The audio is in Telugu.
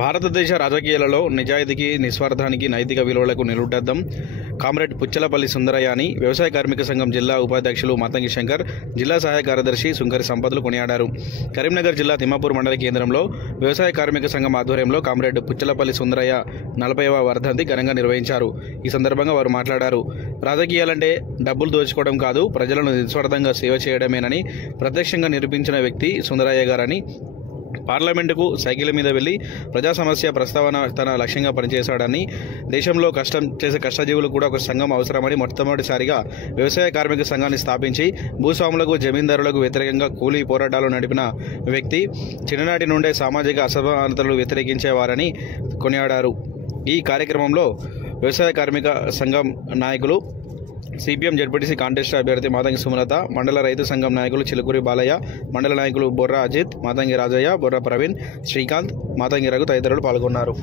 భారతదేశ రాజకీయాలలో నిజాయితీకి, నిస్వార్థానికి, నైతిక విలువలకు నిలుటద్దం కామ్రేడ్ పుచ్చలపల్లి సుందరయ్య అని వ్యవసాయ కార్మిక సంఘం జిల్లా ఉపాధ్యక్షులు మాతంగి శంకర్, జిల్లా సహాయ కార్యదర్శి సుంకరి సంపదలు కొనియాడారు. కరీంనగర్ జిల్లా తిమ్మాపూర్ మండల కేంద్రంలో వ్యవసాయ కార్మిక సంఘం ఆధ్వర్యంలో కామ్రేడ్ పుచ్చలపల్లి సుందరయ్య 40వ వర్ధంతి ఘనంగా నిర్వహించారు. ఈ సందర్భంగా వారు మాట్లాడారు. రాజకీయాలంటే డబ్బులు దోచుకోవడం కాదు, ప్రజలను నిస్వార్థంగా సేవ చేయడమేనని ప్రత్యక్షంగా నిరూపించిన వ్యక్తి సుందరయ్య గారని, పార్లమెంటుకు సైకిల్ మీద వెళ్లి ప్రజా సమస్య ప్రస్తావన తన లక్ష్యంగా పనిచేశాడని, దేశంలో కష్టం చేసే కష్టజీవులు కూడా ఒక సంఘం అవసరమని మొట్టమొదటిసారిగా వ్యవసాయ కార్మిక సంఘాన్ని స్థాపించి భూస్వాములకు, జమీందారులకు వ్యతిరేకంగా కూలీ పోరాటాలు నడిపిన వ్యక్తి, చిన్ననాటి నుండే సామాజిక అసమానతలు వ్యతిరేకించేవారని కొనియాడారు. ఈ కార్యక్రమంలో వ్యవసాయ కార్మిక సంఘం నాయకులు, సిపిఎం జడ్పీటీసీ కాంటెస్ట్ అభ్యర్థి మాతంగి సుమలత, మండల రైతు సంఘం నాయకులు చిలుకూరి బాలయ్య, మండల నాయకులు బొర్రా అజిత్, మాతంగి రాజయ్య, బొర్రా ప్రవీణ్, శ్రీకాంత్, మాతంగి రఘు తదితరులు పాల్గొన్నారు.